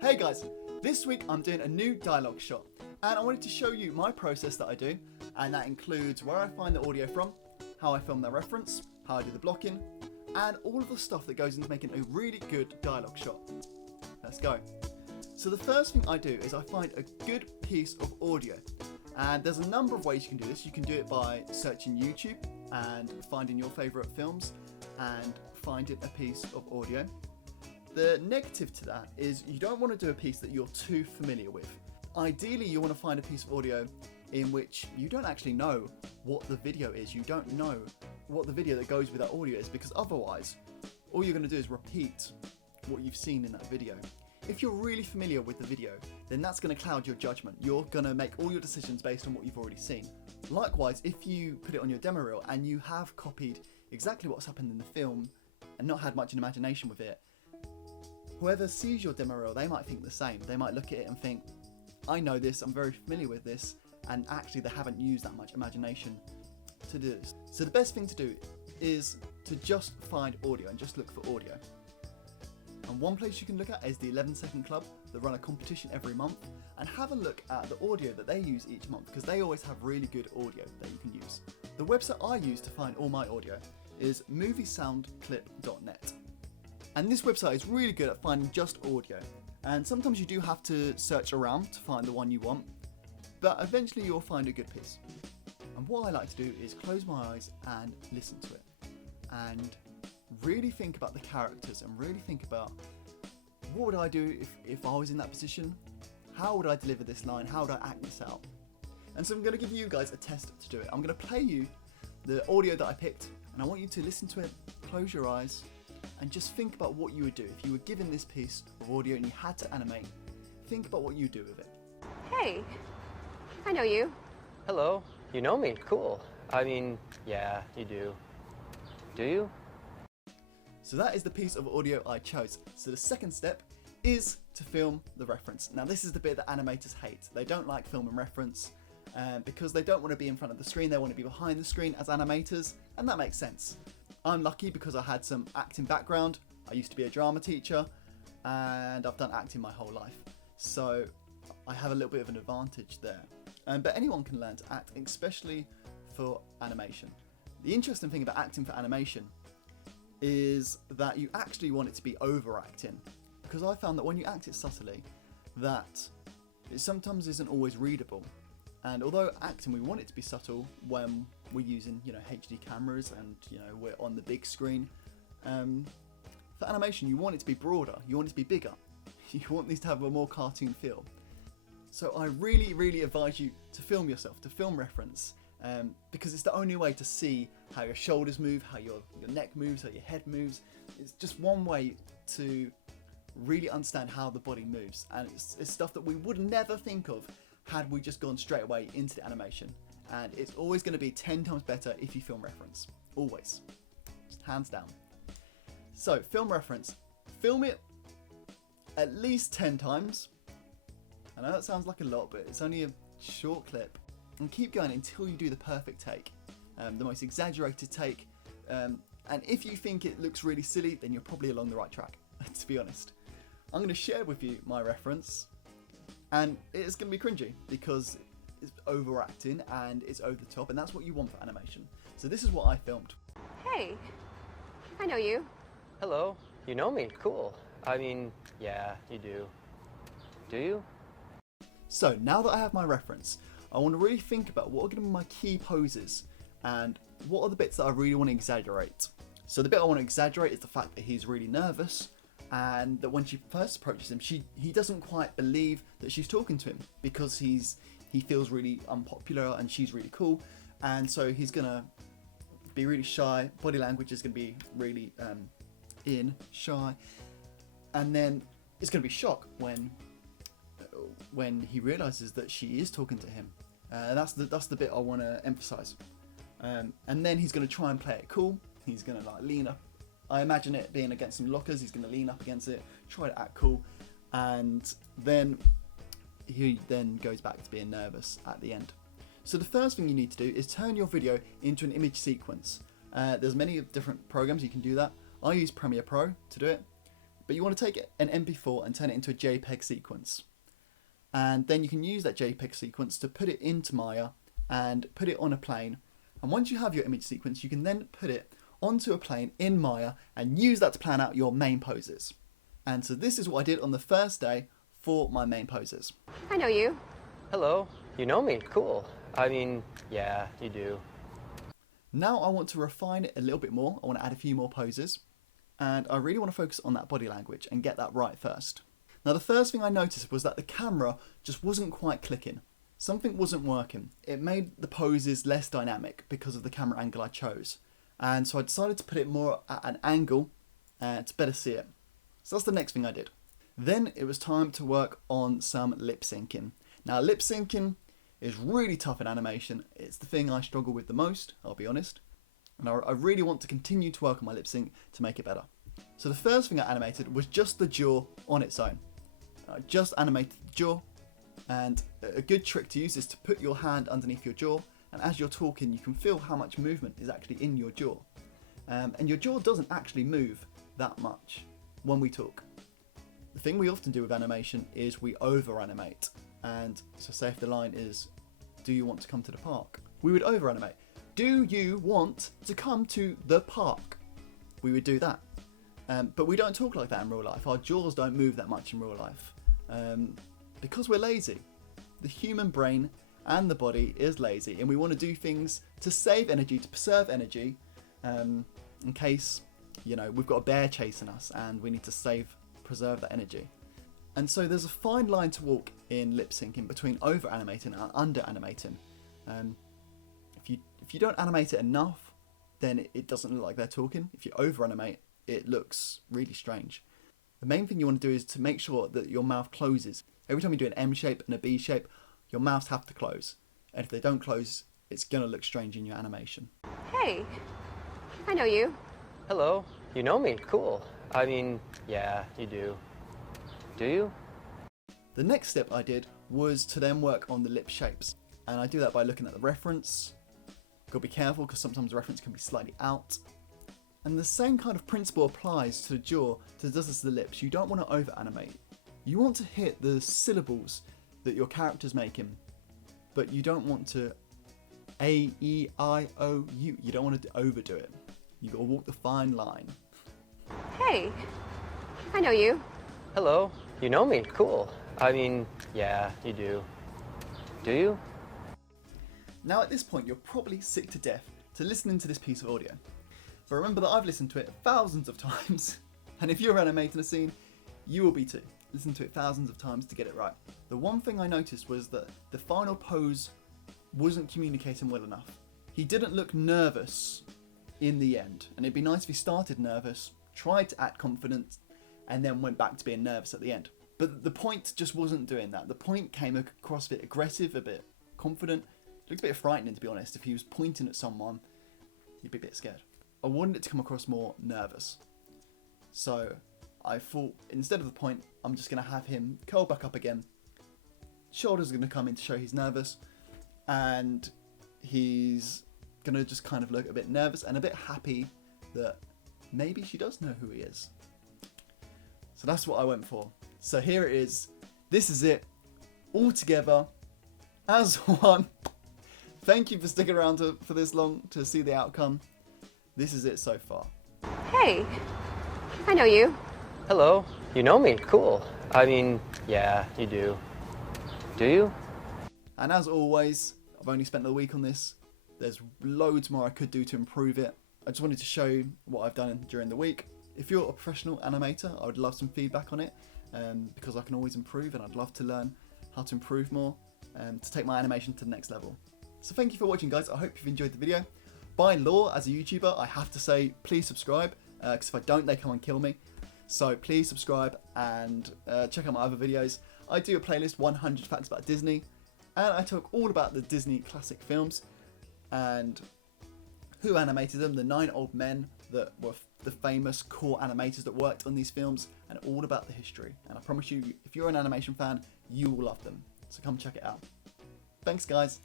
Hey guys, this week I'm doing a new dialogue shot and I wanted to show you my process that I do, and that includes where I find the audio from, how I film the reference, how I do the blocking, and all of the stuff that goes into making a really good dialogue shot. Let's go. So the first thing I do is I find a good piece of audio, and there's a number of ways you can do this. You can do it by searching YouTube and finding your favourite films and finding a piece of audio. The negative to that is you don't want to do a piece that you're too familiar with. Ideally, you want to find a piece of audio in which you don't actually know what the video is. You don't know what the video that goes with that audio is, because otherwise, all you're going to do is repeat what you've seen in that video. If you're really familiar with the video, then that's going to cloud your judgment. You're going to make all your decisions based on what you've already seen. Likewise, if you put it on your demo reel and you have copied exactly what's happened in the film and not had much imagination with it, whoever sees your demo reel, they might think the same. They might look at it and think, I know this, I'm very familiar with this, and actually they haven't used that much imagination to do this. So the best thing to do is to just find audio and just look for audio. And one place you can look at is the 11 Second Club, that run a competition every month, and have a look at the audio that they use each month, because they always have really good audio that you can use. The website I use to find all my audio is moviesoundclip.net. And this website is really good at finding just audio. And sometimes you do have to search around to find the one you want, but eventually you'll find a good piece. And what I like to do is close my eyes and listen to it. And really think about the characters and really think about what would I do if I was in that position? How would I deliver this line? How would I act this out? And so I'm going to give you guys a test to do it. I'm going to play you the audio that I picked, and I want you to listen to it, close your eyes, and just think about what you would do if you were given this piece of audio and you had to animate. Think about what you do with it. Hey, I know you. Hello, you know me, cool. I mean, yeah, you do. Do you? So that is the piece of audio I chose. So the second step is to film the reference. Now this is the bit that animators hate. They don't like film and reference because they don't want to be in front of the screen, they want to be behind the screen as animators, and that makes sense. I'm lucky because I had some acting background. I used to be a drama teacher and I've done acting my whole life. So I have a little bit of an advantage there. But anyone can learn to act, especially for animation. The interesting thing about acting for animation is that you actually want it to be overacting, because I found that when you act it subtly, that it sometimes isn't always readable. And although acting, we want it to be subtle when we're using, HD cameras and, we're on the big screen. For animation, you want it to be broader, you want it to be bigger. You want these to have a more cartoon feel. So I really, really advise you to film yourself, to film reference, because it's the only way to see how your shoulders move, how your neck moves, how your head moves. It's just one way to really understand how the body moves. And it's stuff that we would never think of had we just gone straight away into the animation. And it's always going to be 10 times better if you film reference. Always. Just hands down. So, film reference. Film it at least 10 times. I know that sounds like a lot, but it's only a short clip. And keep going until you do the perfect take. The most exaggerated take. And if you think it looks really silly, then you're probably along the right track, to be honest. I'm going to share with you my reference. And it's going to be cringy because it's overacting and it's over the top, and that's what you want for animation. So this is what I filmed. Hey, I know you. Hello, you know me, cool. I mean, yeah, you do. Do you? So now that I have my reference, I want to really think about what are going to be my key poses and what are the bits that I really want to exaggerate. So the bit I want to exaggerate is the fact that he's really nervous, and that when she first approaches him, he doesn't quite believe that she's talking to him, because he feels really unpopular and she's really cool, and so he's gonna be really shy. Body language is gonna be really shy, and then it's gonna be shock when he realizes that she is talking to him. That's the bit I want to emphasize. And then he's gonna try and play it cool. He's gonna lean up. I imagine it being against some lockers. He's going to lean up against it, try to act cool, and then he goes back to being nervous at the end. So the first thing you need to do is turn your video into an image sequence. There's many different programs you can do that. I use Premiere Pro to do it, but you want to take an MP4 and turn it into a JPEG sequence. And then you can use that JPEG sequence to put it into Maya and put it on a plane. And once you have your image sequence, you can then put it onto a plane in Maya and use that to plan out your main poses. And so this is what I did on the first day for my main poses. I know you. Hello. You know me. Cool. I mean, yeah, you do. Now I want to refine it a little bit more. I want to add a few more poses. And I really want to focus on that body language and get that right first. Now the first thing I noticed was that the camera just wasn't quite clicking. Something wasn't working. It made the poses less dynamic because of the camera angle I chose. And so I decided to put it more at an angle to better see it. So that's the next thing I did. Then it was time to work on some lip syncing. Now lip syncing is really tough in animation. It's the thing I struggle with the most, I'll be honest. And I really want to continue to work on my lip sync to make it better. So the first thing I animated was just the jaw on its own. I just animated the jaw, and a good trick to use is to put your hand underneath your jaw, and as you're talking you can feel how much movement is actually in your jaw. And your jaw doesn't actually move that much when we talk. The thing we often do with animation is we over animate. And so say if the line is, do you want to come to the park? We would over animate. Do you want to come to the park? We would do that. But we don't talk like that in real life. Our jaws don't move that much in real life. Because we're lazy. The human brain and the body is lazy, and we want to do things to save energy, to preserve energy, in case, you know, we've got a bear chasing us and we need to preserve that energy. And so there's a fine line to walk in lip syncing between over animating and under animating. If you don't animate it enough, then it doesn't look like they're talking. If you over animate, it looks really strange. The main thing you want to do is to make sure that your mouth closes. Every time you do an M shape and a B shape, your mouths have to close. And if they don't close, it's going to look strange in your animation. Hey, I know you. Hello. You know me. Cool. I mean, yeah, you do. Do you? The next step I did was to then work on the lip shapes. And I do that by looking at the reference. Gotta be careful because sometimes the reference can be slightly out. And the same kind of principle applies to the jaw as it does to the lips. You don't want to over animate. You want to hit the syllables that your character's making, but you don't want to A, E, I, O, U. You don't want to overdo it. You gotta walk the fine line. Hey, I know you. Hello. You know me. Cool. I mean, yeah, you do. Do you? Now at this point you're probably sick to death to listening to this piece of audio. But remember that I've listened to it thousands of times, and if you're animating a scene, you will be too. Listen to it thousands of times to get it right. The one thing I noticed was that the final pose wasn't communicating well enough. He didn't look nervous in the end, and it'd be nice if he started nervous, tried to act confident, and then went back to being nervous at the end. But the point just wasn't doing that. The point came across a bit aggressive, a bit confident. It looked a bit frightening, to be honest. If he was pointing at someone, you'd be a bit scared. I wanted it to come across more nervous. So I thought, instead of the point, I'm just going to have him curl back up again. Shoulders are going to come in to show he's nervous. And he's going to just kind of look a bit nervous and a bit happy that maybe she does know who he is. So that's what I went for. So here it is. This is it. All together as one. Thank you for sticking around for this long to see the outcome. This is it so far. Hey, I know you. Hello. You know me. Cool. I mean, yeah, you do. Do you? And as always, I've only spent a week on this. There's loads more I could do to improve it. I just wanted to show you what I've done during the week. If you're a professional animator, I would love some feedback on it because I can always improve, and I'd love to learn how to improve more to take my animation to the next level. So thank you for watching, guys. I hope you've enjoyed the video. By law, as a YouTuber, I have to say, please subscribe, because if I don't, they come and kill me. So please subscribe and check out my other videos. I do a playlist, 100 Facts About Disney, and I talk all about the Disney classic films and who animated them, the 9 old men that were the famous core animators that worked on these films, and all about the history. And I promise you, if you're an animation fan, you will love them. So come check it out. Thanks, guys.